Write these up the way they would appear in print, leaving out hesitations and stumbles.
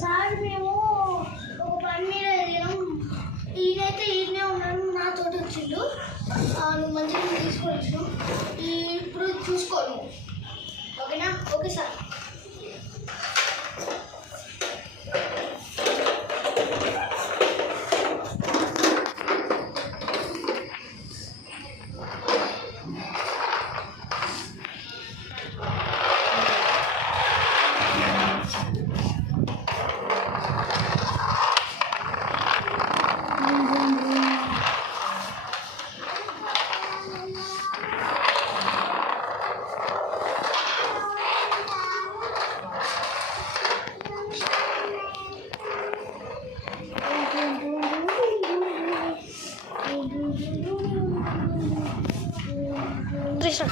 Sir మేము ఒక పని మీద వెళ్ళాం. ఈయనైతే ఈయనే ఉన్నాను, నా తోటి వచ్చిండు. నువ్వు మంచిగా తీసుకోవచ్చు, ఇప్పుడు చూసుకోను. ఓకేనా? Okay sir. Tristan.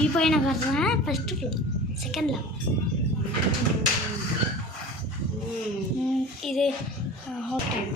ఈ పైన కదా ఫస్ట్ సెకండ్ లా ఇదే హోటల్.